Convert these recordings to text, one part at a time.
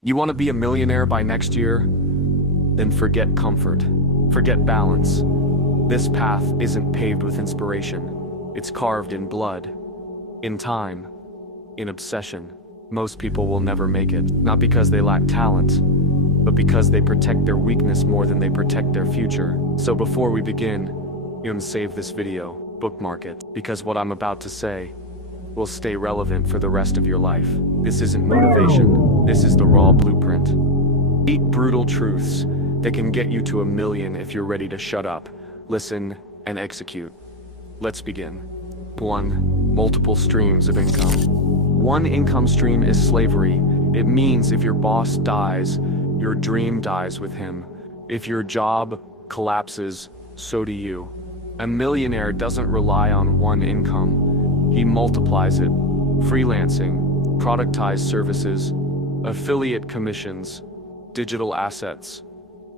You want to be a millionaire by next year? Then forget comfort. Forget balance. This path isn't paved with inspiration. It's carved in blood, in time, in obsession. Most people will never make it, not because they lack talent, but because they protect their weakness more than they protect their future. So before we begin, you can save this video, bookmark it, because what I'm about to say will stay relevant for the rest of your life. This isn't motivation, this is the raw blueprint. 8 brutal truths that can get you to $1 million if you're ready to shut up, listen, and execute. Let's begin. 1. Multiple streams of income. One income stream is slavery. It means if your boss dies, your dream dies with him. If your job collapses, so do you. A millionaire doesn't rely on one income. He multiplies it. Freelancing, productized services, affiliate commissions, digital assets,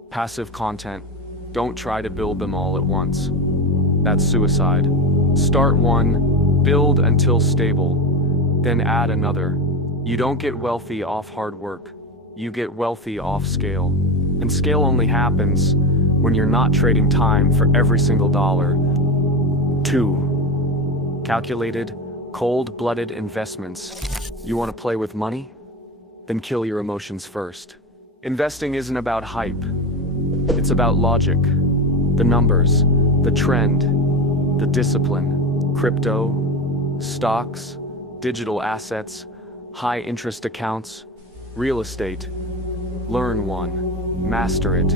passive content. Don't try to build them all at once. That's suicide. Start one, build until stable, then add another. You don't get wealthy off hard work. You get wealthy off scale. And scale only happens when you're not trading time for every single dollar. 2. Calculated, cold-blooded investments. You want to play with money? Then kill your emotions first. Investing isn't about hype. It's about logic, the numbers, the trend, the discipline. Crypto, stocks, digital assets, high-interest accounts, real estate. Learn one, master it.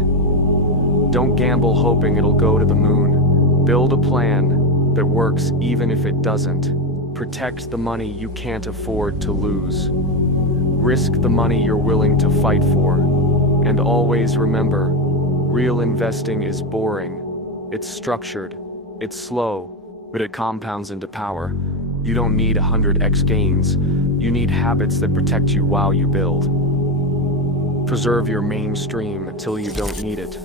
Don't gamble hoping it'll go to the moon. Build a plan that works even if it doesn't. Protect the money you can't afford to lose. Risk the money you're willing to fight for. And always remember, real investing is boring. It's structured, it's slow, but it compounds into power. You don't need 100x gains. You need habits that protect you while you build. Preserve your mainstream until you don't need it.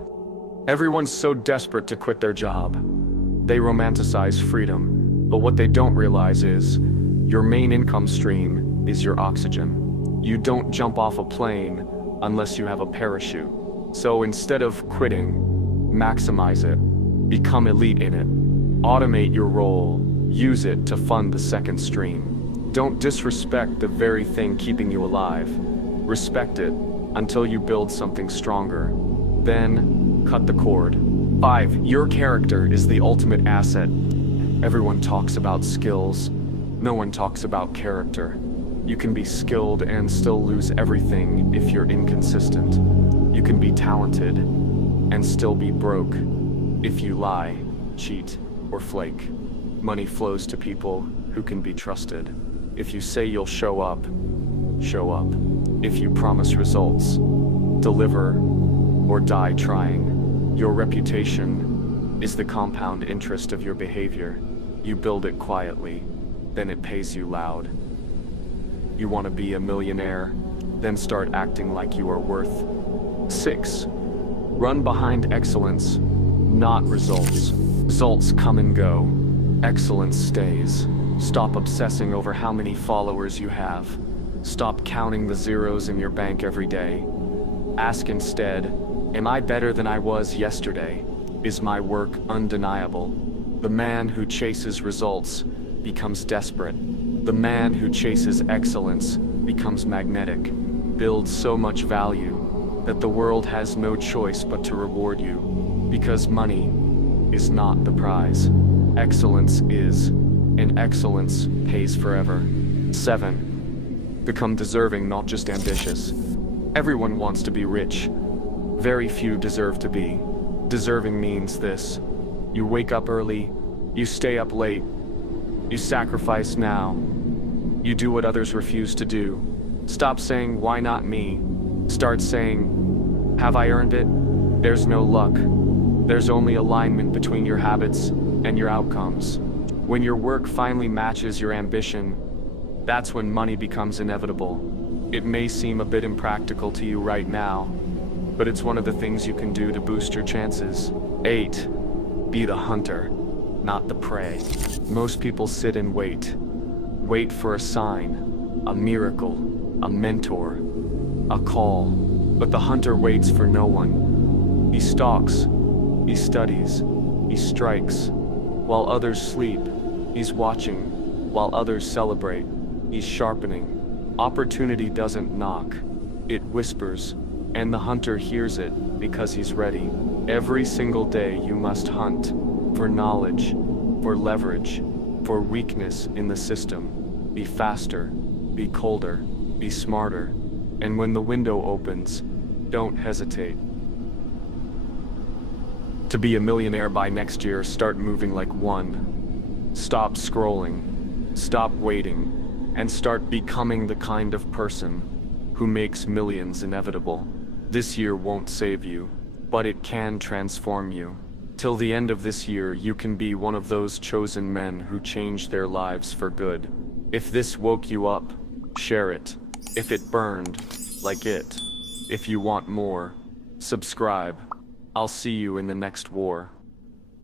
Everyone's so desperate to quit their job. They romanticize freedom, but what they don't realize is your main income stream is your oxygen. You don't jump off a plane unless you have a parachute. So instead of quitting, maximize it. Become elite in it. Automate your role. Use it to fund the second stream. Don't disrespect the very thing keeping you alive. Respect it until you build something stronger. Then, cut the cord. 5. Your character is the ultimate asset. Everyone talks about skills. No one talks about character. You can be skilled and still lose everything if you're inconsistent. You can be talented and still be broke if you lie, cheat, or flake. Money flows to people who can be trusted. If you say you'll show up, show up. If you promise results, deliver, or die trying. Your reputation is the compound interest of your behavior. You build it quietly, then it pays you loud. You want to be a millionaire? Then start acting like you are worth. 6. Run behind excellence, not results. Results come and go. Excellence stays. Stop obsessing over how many followers you have. Stop counting the zeros in your bank every day. Ask instead, am I better than I was yesterday? Is my work undeniable? The man who chases results becomes desperate. The man who chases excellence becomes magnetic. Build so much value that the world has no choice but to reward you. Because money is not the prize. Excellence is, and excellence pays forever. 7. Become deserving, not just ambitious. Everyone wants to be rich. Very few deserve to be. Deserving means this: you wake up early, you stay up late, you sacrifice now, you do what others refuse to do. Stop saying, why not me? Start saying, have I earned it? There's no luck. There's only alignment between your habits and your outcomes. When your work finally matches your ambition, that's when money becomes inevitable. It may seem a bit impractical to you right now, but it's one of the things you can do to boost your chances. 8. Be the hunter, not the prey. Most people sit and wait. Wait for a sign, a miracle, a mentor. a call. But the hunter waits for no one. He stalks, he studies, he strikes. While others sleep, he's watching. While others celebrate, he's sharpening. Opportunity doesn't knock, it whispers, and the hunter hears it because he's ready. Every single day you must hunt for knowledge, for leverage, for weakness in the system. Be faster, be colder, be smarter, and when the window opens, don't hesitate. To be a millionaire by next year, start moving like one. Stop scrolling, stop waiting, and start becoming the kind of person who makes millions inevitable. This year won't save you, but it can transform you. Till the end of this year, you can be one of those chosen men who change their lives for good. If this woke you up, share it. If it burned, like it. If you want more, subscribe. I'll see you in the next war.